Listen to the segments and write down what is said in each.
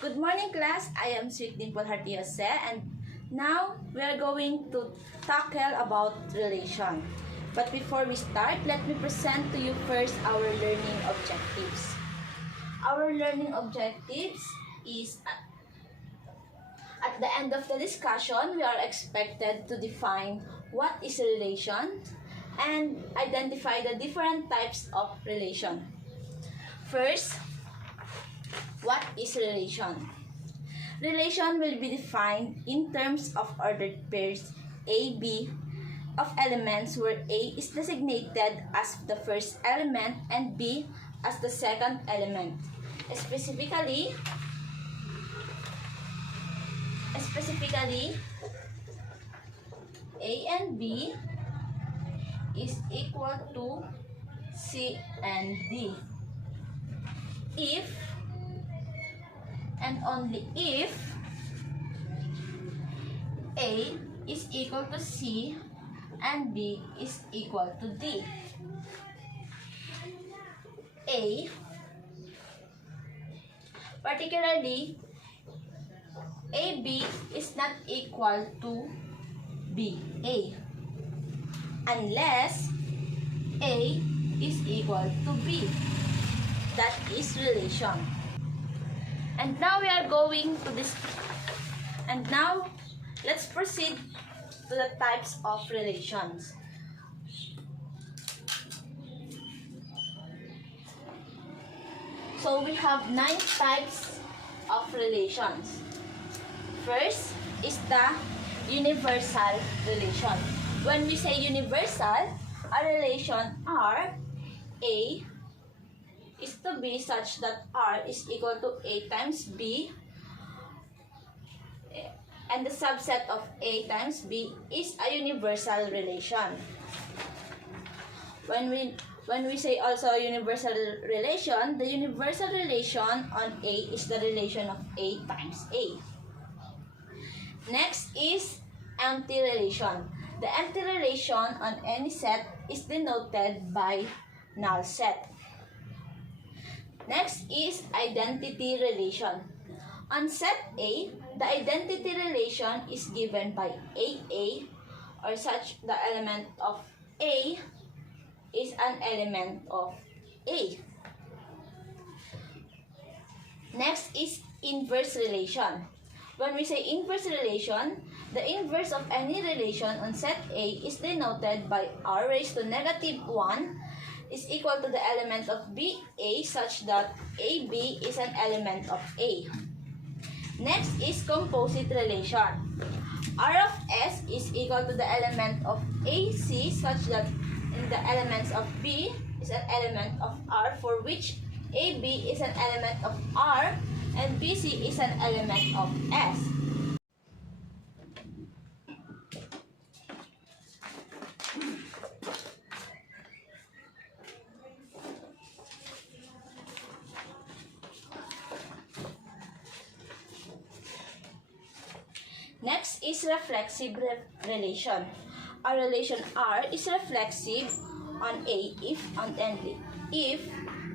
Good morning, class. I am Sweet Dimple and now we are going to tackle about relation. But before we start, let me present to you first our learning objectives. Our learning objectives is at the end of the discussion, we are expected to define what is a relation and identify the different types of relation. First, what is relation? Relation will be defined in terms of ordered pairs A, B of elements where A is designated as the first element and B as the second element. Specifically, A and B is equal to C and D. If and only if A is equal to C and B is equal to D. A, particularly AB is not equal to BA unless A is equal to B. That is relation. And now we are going to this. And now let's proceed to the types of relations. So we have 9 types of relations. First is the universal relation. When we say universal, a relation R, A is to be such that R is equal to A times B, and the subset of A times B is a universal relation. When we say also universal relation, the universal relation on A is the relation of A times A. Next is empty relation. The empty relation on any set is denoted by null set. Next is identity relation. On set A, the identity relation is given by AA, or such the element of A is an element of A. Next is inverse relation. When we say inverse relation, the inverse of any relation on set A is denoted by R raised to -1 is equal to the element of BA such that AB is an element of A. Next is composite relation. R of S is equal to the element of AC such that in the elements of B is an element of R, for which AB is an element of R and BC is an element of S. Next is reflexive relation. A relation R is reflexive on A if and only if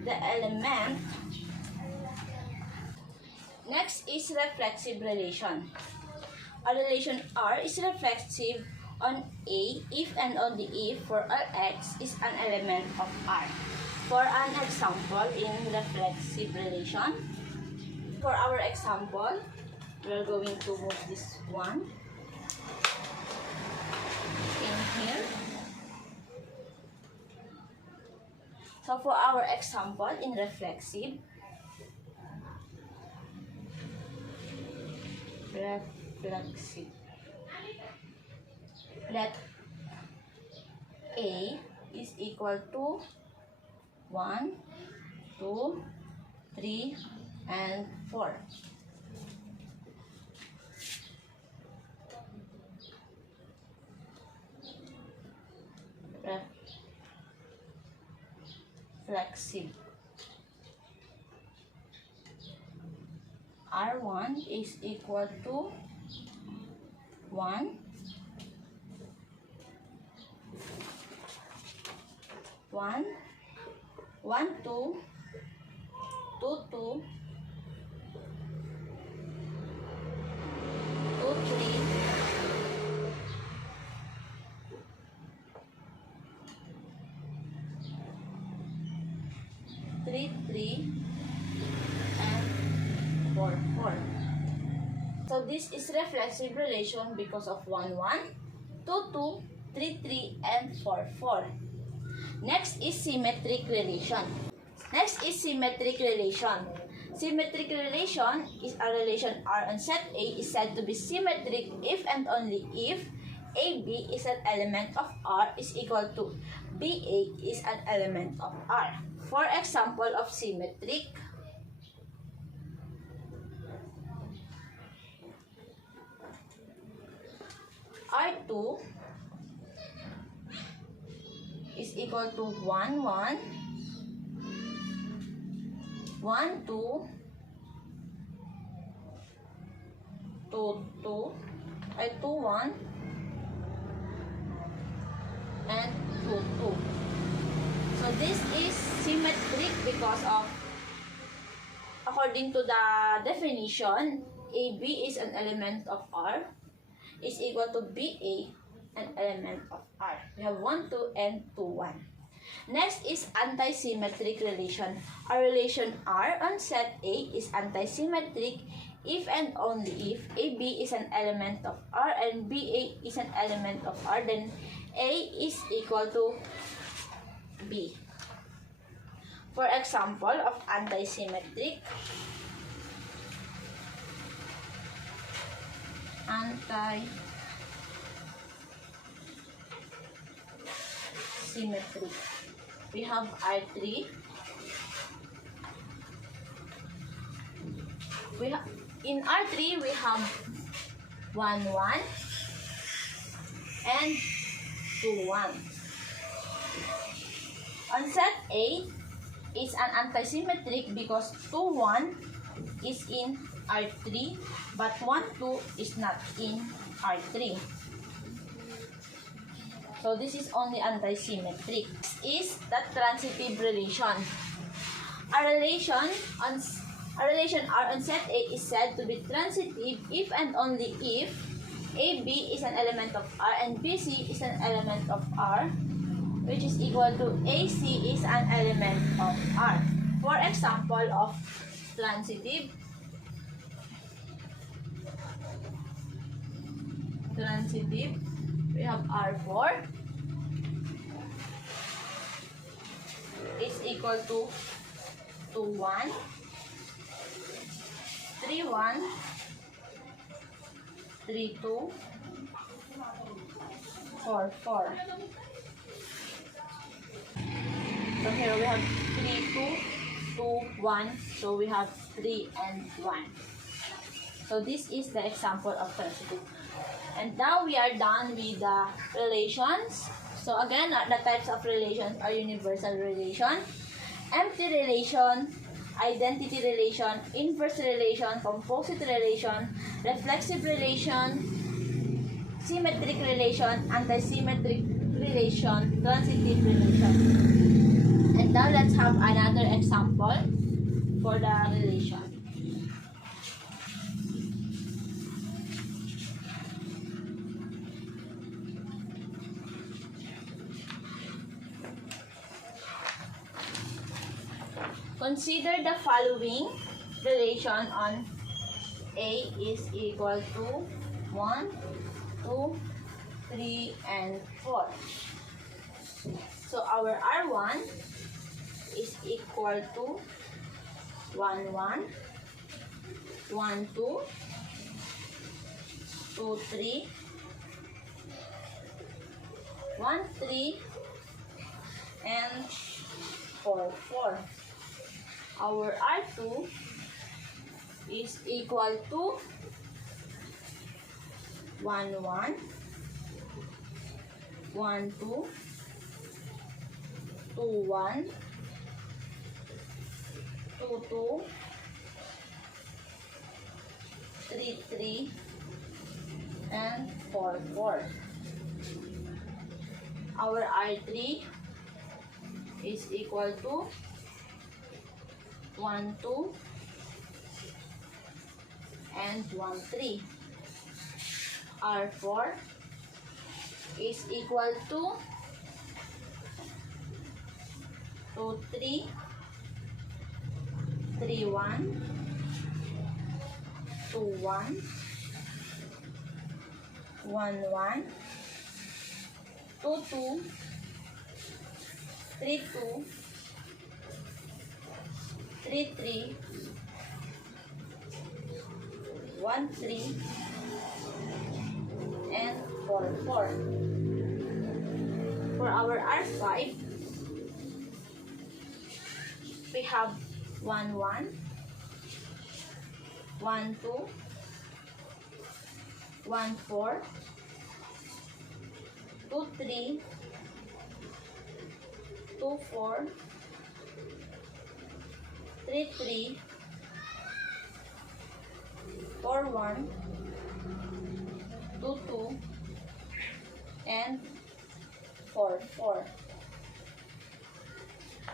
the element. Next is reflexive relation. A relation R is reflexive on A if and only if for all X is an element of R. For an example in reflexive relation, for our example, we are going to move this one in here. So for our example in reflexive, let A is equal to 1, 2, 3, and 4. Reflexive. R1 is equal to 1, 1, 1, 2, 2, 2, this is reflexive relation because of 1, 1, 2, 2, 3, 3, and 4, 4. Next is symmetric relation. Symmetric relation is a relation R on set A is said to be symmetric if and only if AB is an element of R is equal to BA is an element of R. For example of symmetric, R2 is equal to 1, 1, 1, 2, 2, 2, 2, 1, and 2, 2. So this is symmetric because of, according to the definition, AB is an element of R is equal to BA, an element of R. We have 1, 2, and 2, 1. Next is anti-symmetric relation. A relation R on set A is anti-symmetric if and only if AB is an element of R and BA is an element of R, then A is equal to B. For example of anti-symmetric, we have R3. In R3 we have 1, 1 and 2, 1. On set A is an antisymmetric because 2, 1 is in R3 but 1, 2 is not in R3. So this is only antisymmetric. This is the transitive relation. A relation R on set A is said to be transitive if and only if AB is an element of R and BC is an element of R, which is equal to AC is an element of R. For example of transitive, we have R4 is equal to 2, 1, 3, 1, 3, 2, 4, 4. So here we have 3, 2, 2, 1. So we have 3 and 1. So this is the example of transitive. And now we are done with the relations. So again, the types of relations are universal relation, empty relation, identity relation, inverse relation, composite relation, reflexive relation, symmetric relation, antisymmetric relation, transitive relation. And now let's have another example for the relation. Consider the following relation on A is equal to 1, 2, 3, and 4. So our R1 is equal to 1, 1, 1, 2, 2, 3, 1, 3, and 4, 4. Our R2 is equal to 1, 1, 1, 2, 2, 1, 2, 2, 3, 3, and 4, 4. Our R3 is equal to 1, 2, and 1, 3. R4 is equal to 2, 3, 3, 1, 2, 1, 1, 1, 2, 2, 3, 2, 3, 3, 1, 3, and 4, 4. For our R5, we have 1, 1, 1, 2, 1, 4, 2, 3, 2, 4, 3, 3, 4, 1, 2, 2, and 4, 4.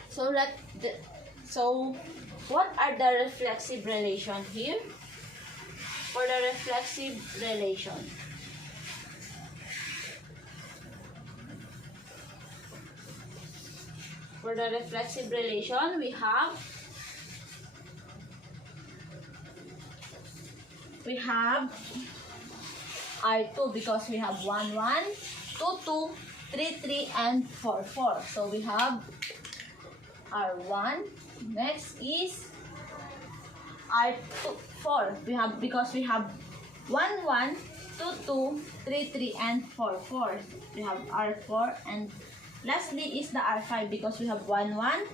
So what are the reflexive relation here? For the reflexive relation, we have R2 because we have 1, 1, 2, 2, 3, 3, and 4, 4. So we have R1. Next is R2, 4. Because we have 1, 1, 2, 2, 3, 3, and 4, 4. We have R4. And lastly is the R5 because we have 1, 1,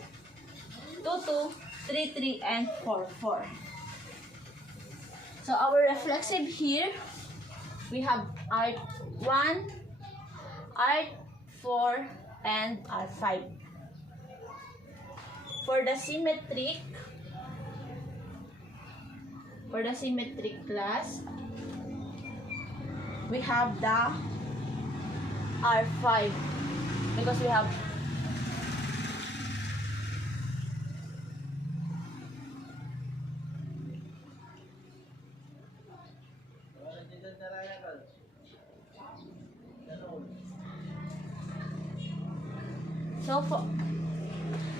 2, 2, 3, 3, and 4, 4. So our reflexive here, we have R1, R4, and R5. For the symmetric class, we have the R5 because we have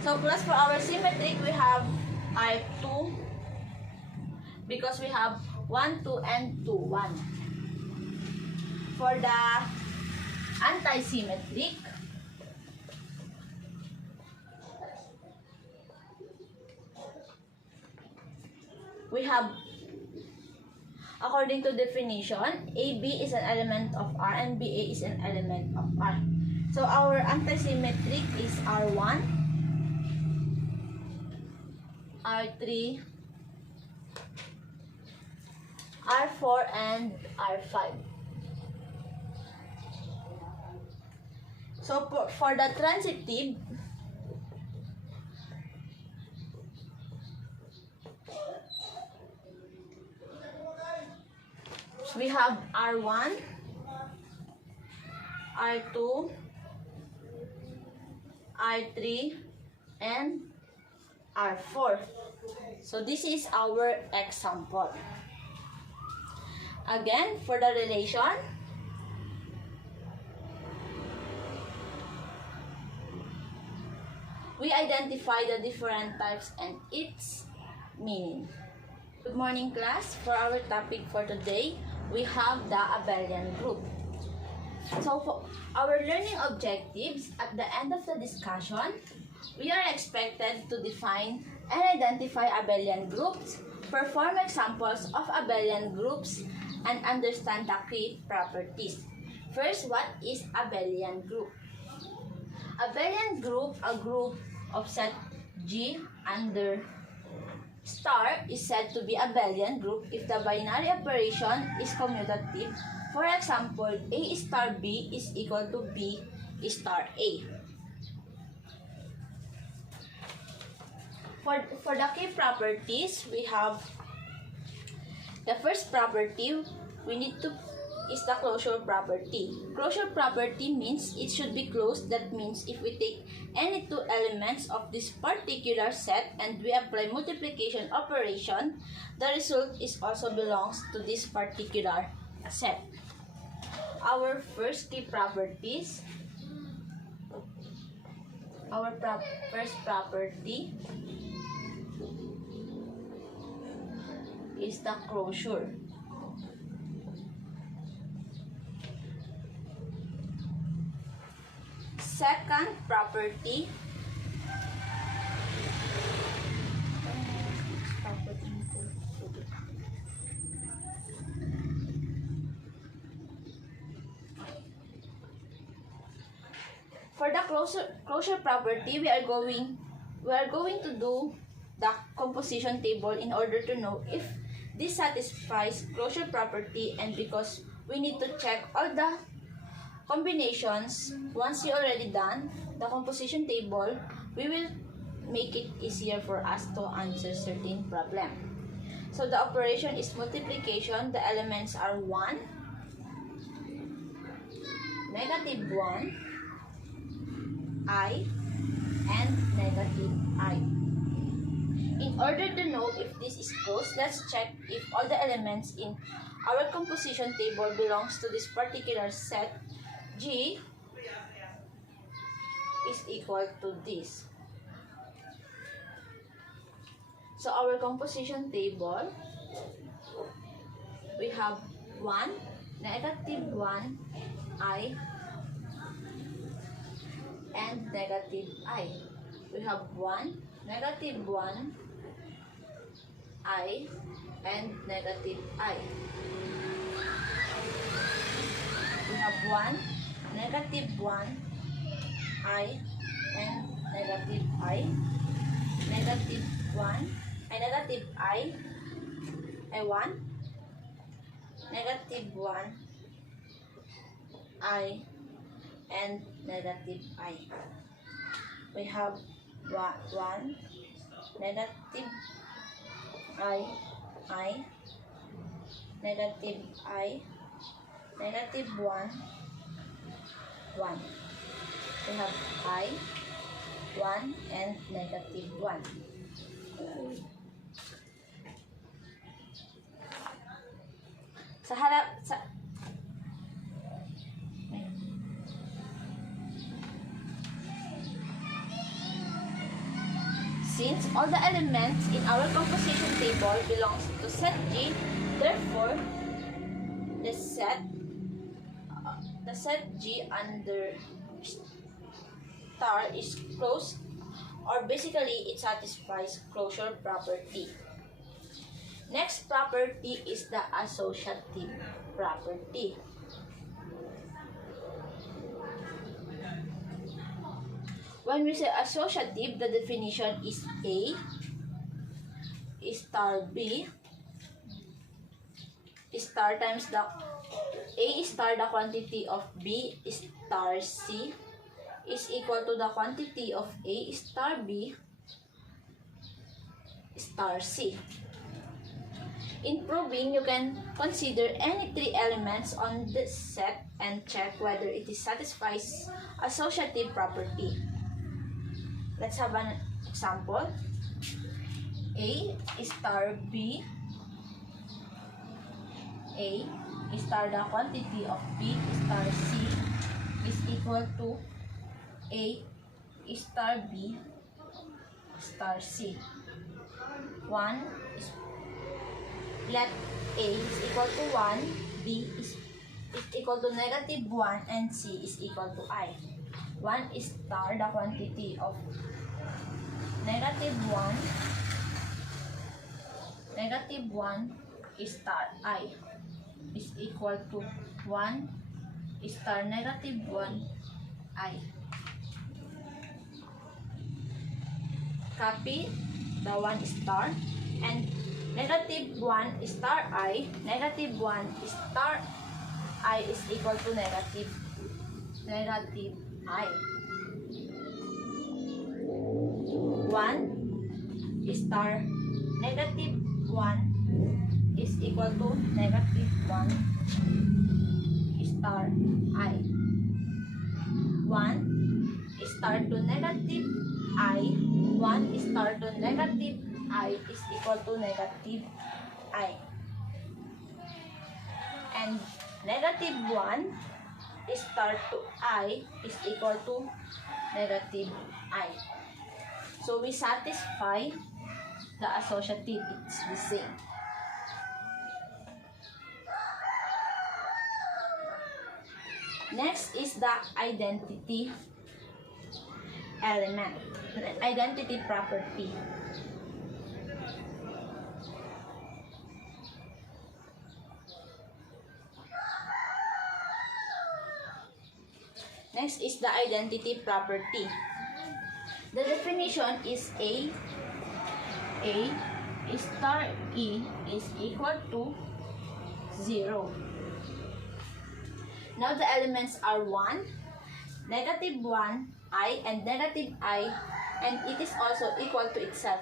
So plus for our symmetric, we have R2 because we have 1, 2, and 2, 1. For the anti-symmetric, we have, according to definition, AB is an element of R and BA is an element of R. So our anti-symmetric is R1, R3, R4, and R5. So for the transitive, we have R1, R2, R3, and R4. So this is our example. Again, for the relation, we identify the different types and its meaning. Good morning, class. For our topic for today, we have the abelian group. So for our learning objectives, at the end of the discussion, we are expected to define and identify abelian groups, perform examples of abelian groups, and understand the key properties. First, what is abelian group? Abelian group, a group of set G under star, is said to be abelian group if the binary operation is commutative. For example, A star B is equal to B star A. For the key properties, we have the first property is the closure property. Closure property means it should be closed. That means if we take any two elements of this particular set and we apply multiplication operation, the result is also belongs to this particular set. Our first key properties, first property is the closure. second property, for the closure property, we are going to do the composition table in order to know if this satisfies closure property, and because we need to check all the combinations. Once you already done the composition table, we will make it easier for us to answer certain problem. So the operation is multiplication. The elements are 1, negative 1, I, and negative I. In order to know if this is closed, let's check if all the elements in our composition table belongs to this particular set. G is equal to this. So our composition table, we have 1, negative 1, I, and negative I. We have 1, negative 1, I, and negative I. We have 1, negative 1, I, and negative I. Negative 1, negative I, 1, negative 1, I, and negative I. We have 1, negative I, negative I, negative 1, 1. We have I, 1, and negative 1. Sa harap, since all the elements in our composition table belongs to set G, therefore the set G under star is closed, or basically it satisfies closure property. Next property is the associative property. When we say associative, the definition is A star B star times the A star, the quantity of B star C, is equal to the quantity of A star B star C. In proving, you can consider any three elements on this set and check whether it satisfies associative property. Let's have an example. A star B, A star, the quantity of B star C, is equal to A star B star C. 1 is, let A is equal to 1, B is equal to negative 1, and C is equal to I. 1 is star, the quantity of negative 1 is star I, is equal to 1 star negative 1 I. Copy the 1 star, and negative 1 star I, negative 1 star I is equal to negative I. 1 star negative 1 is equal to negative 1 star I. 1 star to negative I, 1 star to negative I is equal to negative I. And negative 1 star to I is equal to negative I. So we satisfy the associative, it's the same. Next is the identity element, identity property. Next is the identity property. The definition is A star E is equal to 0. Now the elements are 1, negative 1, I, and negative I, and it is also equal to itself.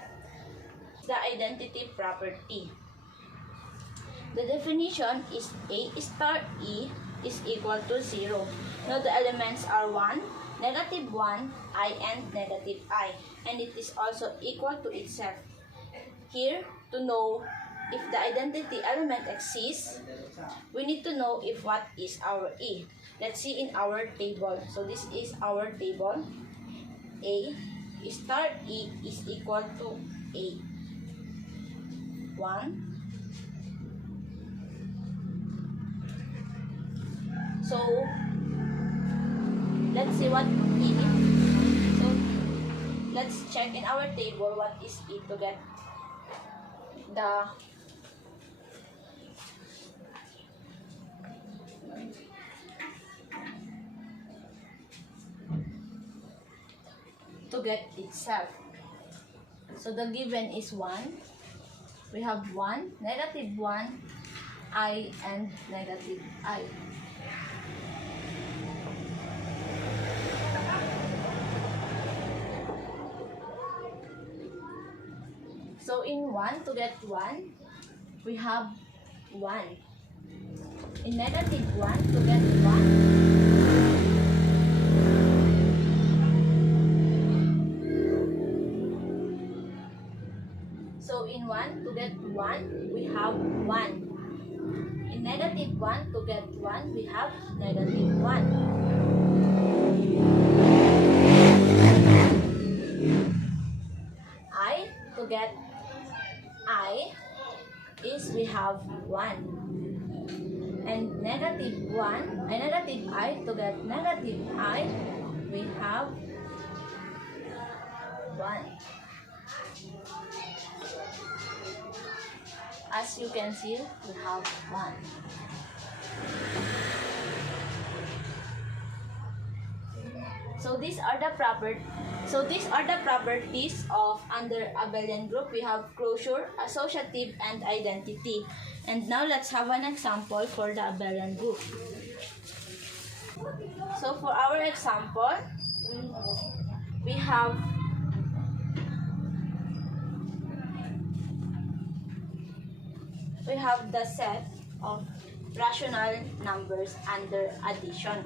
The identity property. The definition is A star E is equal to 0. Now the elements are 1, negative 1, I, and negative I, and it is also equal to itself. Here, to know if the identity element exists, we need to know if what is our E. Let's see in our table. So this is our table. A star E is equal to 8. 1. So, let's see what E is. So, let's check in our table what is E to get itself. So the given is 1. We have 1, negative 1, I, and negative I. So in 1, to get 1, we have 1. In negative 1, to get 1, so in 1, to get 1, we have 1. In negative 1, to get 1, we have negative 1. I, to get I, is we have 1. And negative 1, negative I, to get negative I, we have 1. As you can see, we have 1. So these are the properties of under abelian group. We have closure, associative, and identity. And now let's have an example for the abelian group. So for our example, we have the set of rational numbers under addition.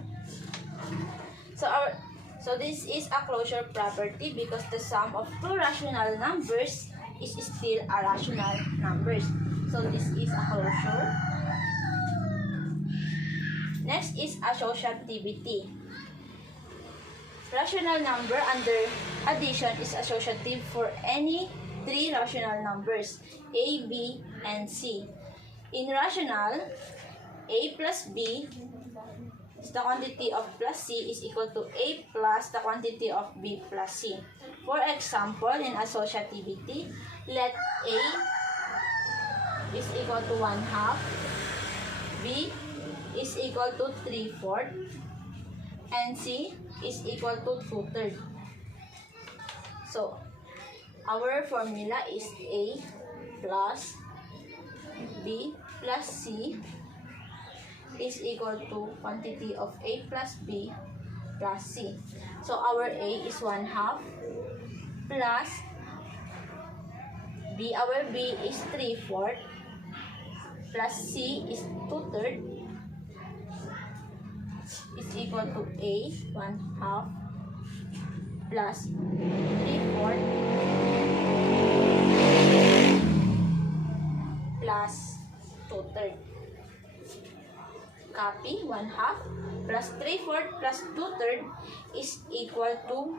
So this is a closure property because the sum of two rational numbers is still a rational numbers. So this is a closure. Next is associativity. Rational number under addition is associative for any three rational numbers, A, B, and C. In rational, A plus B is the quantity of plus C is equal to A plus the quantity of B plus C. For example, in associativity, let A is equal to 1/2, B is equal to 3/4, and C is equal to 2/3. So, our formula is A plus B plus C is equal to quantity of A plus B plus C. So our A is 1/2 plus B, our B is 3/4 plus C is 2/3 is equal to A 1/2 plus 3/4 plus 2/3. Copy, 1/2 plus 3/4 plus 2/3 is equal to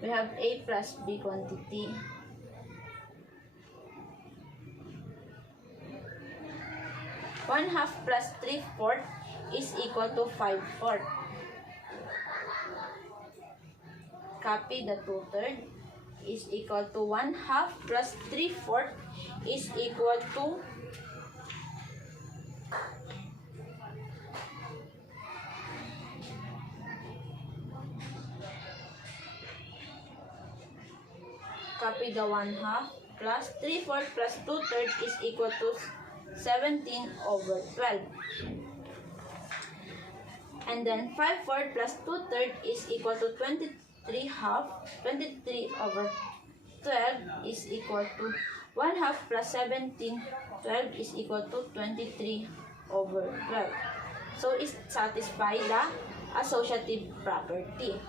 we have A plus B quantity 1/2 plus 3/4 is equal to 5/4. Copy the 2/3 is equal to 1/2 plus 3/4 is equal to copy the 1/2 plus 3/4 plus 2/3 is equal to 17/12. And then 5/4 plus 2/3 is equal to 23/2. 23/12 is equal to 1/2 plus 17/12 is equal to 23/12. So it satisfies the associative property.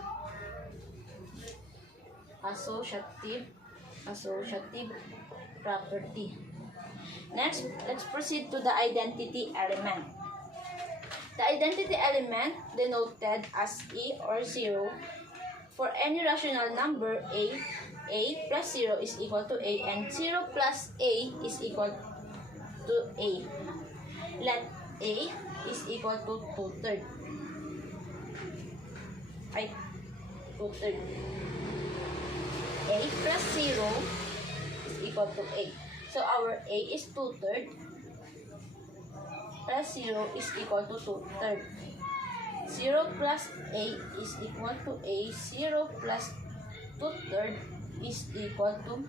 Associative property. Next, let's proceed to the identity element. The identity element denoted as E or 0 for any rational number A plus 0 is equal to A and 0 plus A is equal to A. Let A is equal to 2/3. 2/3. A plus 0 is equal to A. So our A is 2/3 plus 0 is equal to 2/3. 0 plus A is equal to A. 0 plus 2/3 is equal to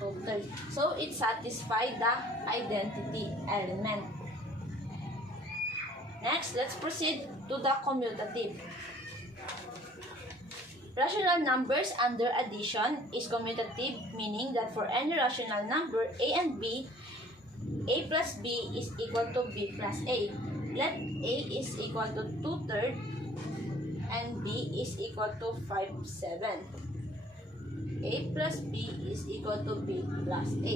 2/3. So it satisfies the identity element. Next, let's proceed to the commutative. Rational numbers under addition is commutative, meaning that for any rational number A and B, A plus B is equal to B plus A. Let A is equal to 2/3 and B is equal to 5/7. A plus B is equal to B plus A.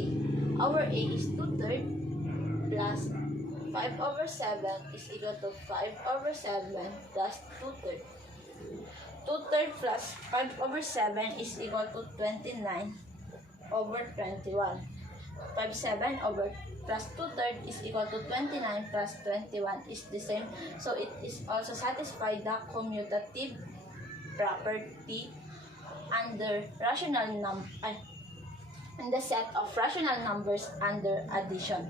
Our A is 2/3 plus 5/7 is equal to 5/7 plus 2/3. 2/3 plus 5/7 is equal to 29/21. 5/7 plus 2/3 is equal to 29 plus 21 is the same. So it is also satisfied the commutative property under rational in the set of rational numbers under addition.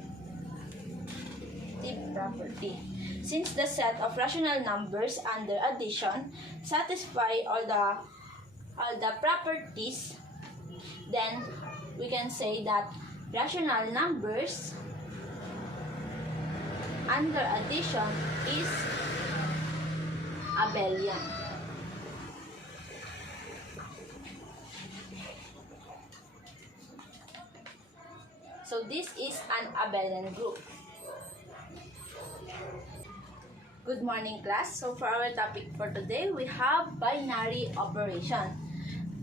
Property. Since the set of rational numbers under addition satisfy all the properties, then we can say that rational numbers under addition is abelian. So this is an abelian group. Good morning, class. So for our topic for today, we have binary operation.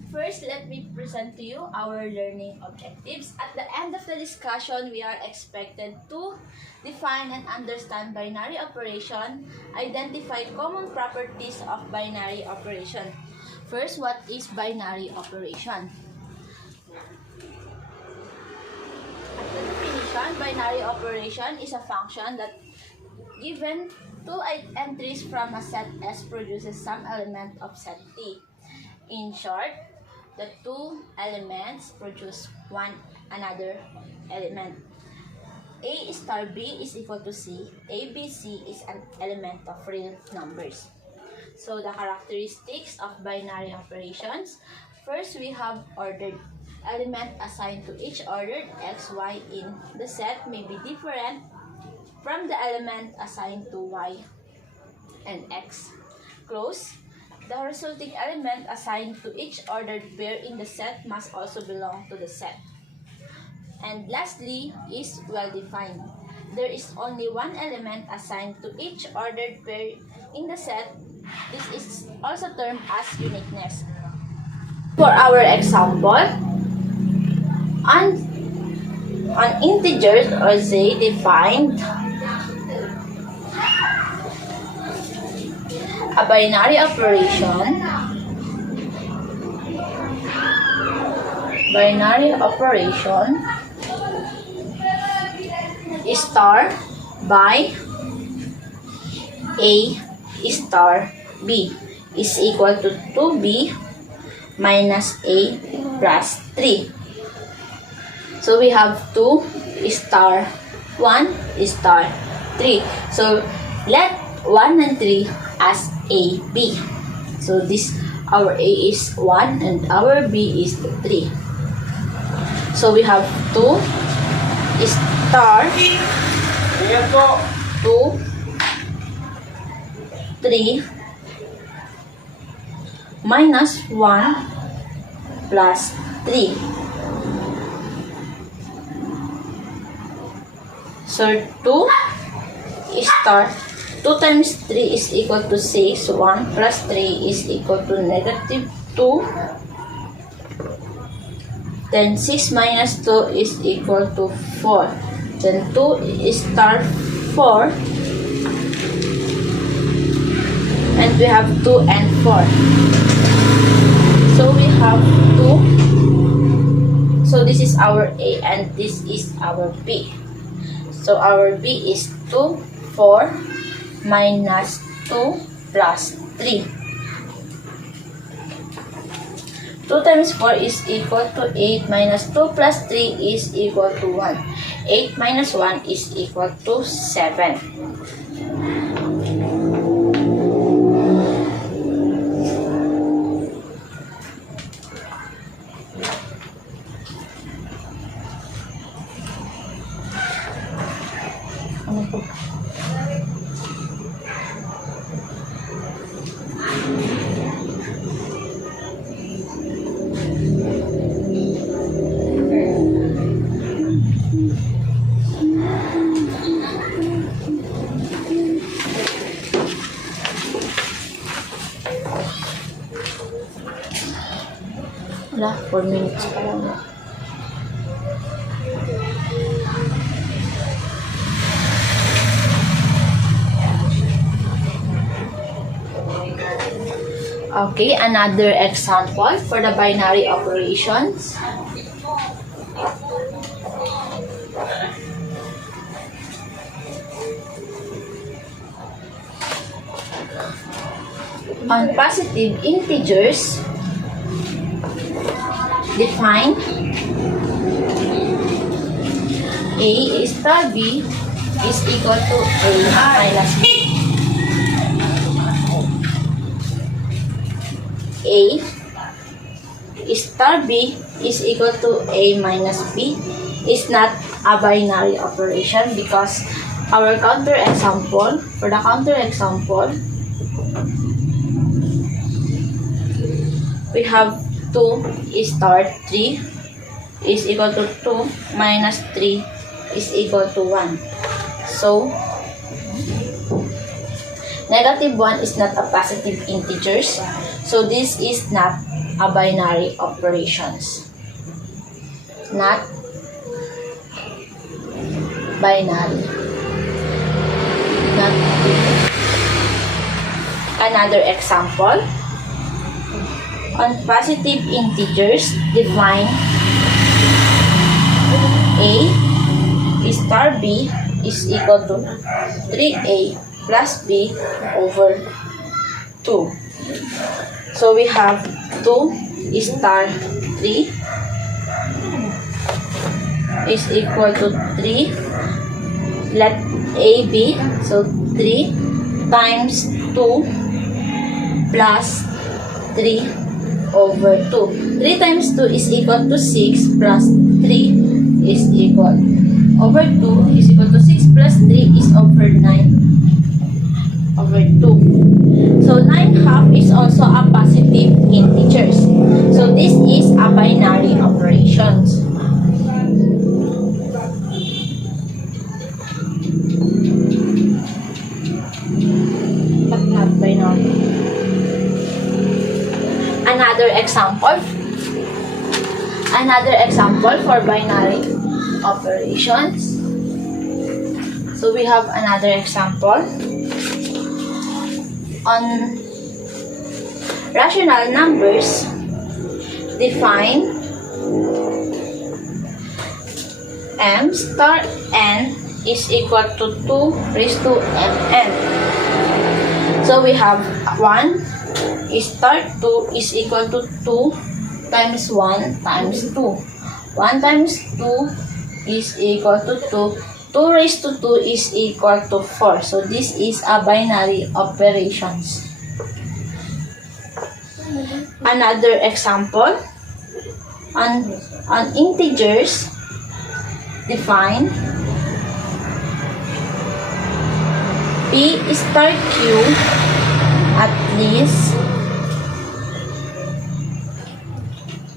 First, let me present to you our learning objectives. At the end of the discussion, we are expected to define and understand binary operation, identify common properties of binary operation. First, what is binary operation? At the definition, binary operation is a function that given two entries from a set S produces some element of set T. In short, the two elements produce one another element. A star B is equal to C. A, B, C is an element of real numbers. So the characteristics of binary operations. First, we have ordered. Element assigned to each ordered X, Y in the set may be different from the element assigned to Y and X. Close. The resulting element assigned to each ordered pair in the set must also belong to the set. And lastly is well-defined. There is only one element assigned to each ordered pair in the set. This is also termed as uniqueness. For our example, on integers or say defined a binary operation is star by A star B is equal to 2B minus A plus 3. So we have 2 star 1 star 3. So let 1 and 3 as A, B. So this, our A is 1 and our B is 3. So we have 2 star 2, 3 minus 1 plus 3. So 2 star 2 times 3 is equal to 6. 1 plus 3 is equal to negative 2. Then 6 minus 2 is equal to 4. Then 2 star 4. And we have 2 and 4. So we have 2. So this is our A and this is our B. So our B is 2, 4 minus 2 plus 3. 2 times 4 is equal to 8 minus 2 plus 3 is equal to 1. 8 minus 1 is equal to 7. Wala, 4 minutes pa lang. Okay, another example for the binary operations. On positive integers, define A star B is equal to A minus B. A star B is equal to A minus B is not a binary operation because our counter example, for the counter example, we have 2 star 3 is equal to 2 minus 3 is equal to 1. So, negative 1 is not a positive integers. So, this is not a binary operations. Not binary. Not another example. On positive integers, define A star B is equal to 3A plus B over 2. So we have 2 star 3 is equal to 3. Let A be, so 3 times 2 plus 3 over 2. 3 times 2 is equal to 6 plus 3 is equal over 2 is equal to 6 plus 3 is over 9 over 2. So 9/2 is also a positive integers. So this is a binary operations. But not binary. Another example for binary operations. So we have another example on rational numbers. Define m star n is equal to 2 raised to mn. So we have 1 star 2 is equal to 2 times 1 times 2. 1 times 2 is equal to 2. 2 raised to 2 is equal to 4. So this is a binary operations. Another example, on integers, define P star Q at least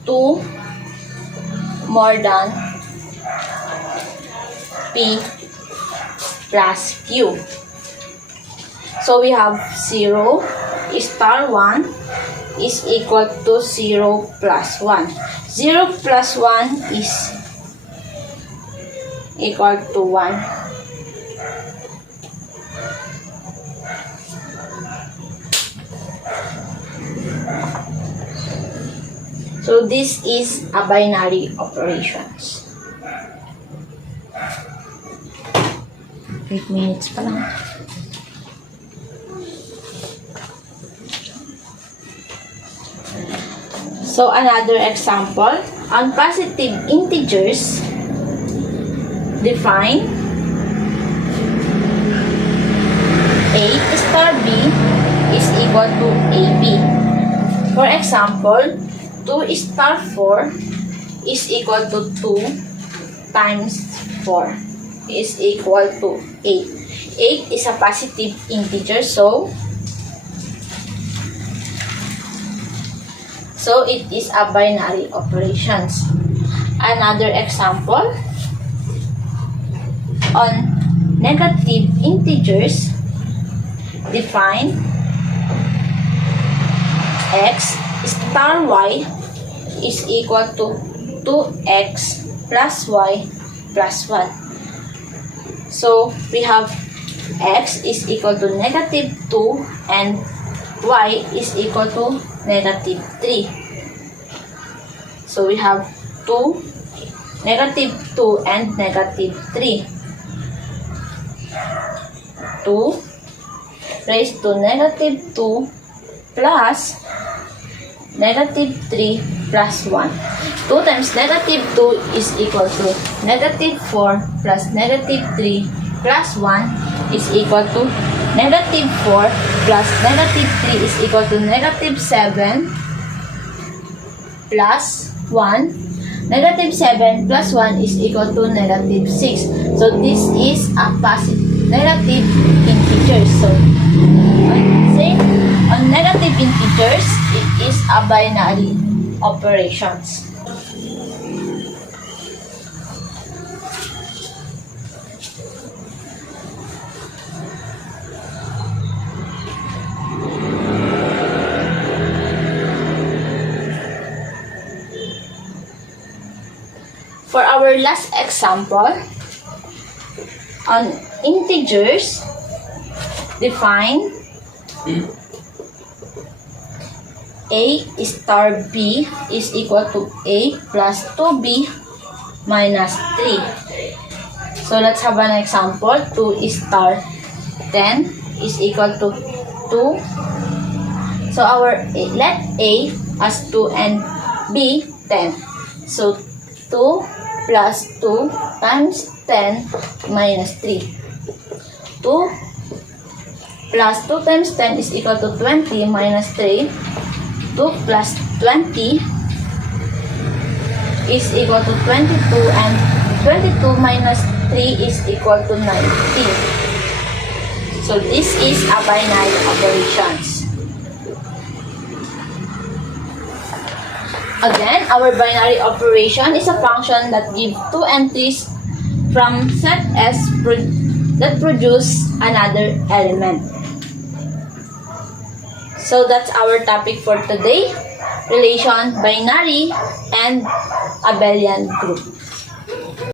2 more than P plus Q. So we have 0 star 1 is equal to 0 plus 1. 0 plus 1 is equal to 1. So this is a binary operations. 8 minutes pa lang. So another example, on positive integers, define A star B is equal to AB. For example, 2 star 4 is equal to 2 times 4 is equal to 8. 8 is a positive integer, so it is a binary operations. Another example, on negative integers, define x star y is equal to 2x plus y plus 1. So we have x is equal to negative 2 and y is equal to negative 3. So we have negative 2 and negative 3. 2 raised to negative 2 plus negative 3 plus 1. 2 times negative 2 is equal to negative 4 plus negative 3 plus 1 is equal to negative 4 plus negative 3 is equal to negative 7 plus 1. Negative 7 plus 1 is equal to negative 6. So this is a positive negative integer. So on negative integers, it is a binary operations. For our last example, on integers, define A star B is equal to A plus 2B minus 3. So let's have an example. 2 star 10 is equal to 2. So let A as 2 and B 10. So 2 plus 2 times 10 minus 3. 2 plus 2 times 10 is equal to 20 minus 3. 2 plus 20 is equal to 22 and 22 minus 3 is equal to 19. So this is a binary operations. Again, our binary operation is a function that gives two entries from set S that produce another element. So that's our topic for today, relation, binary, and abelian group.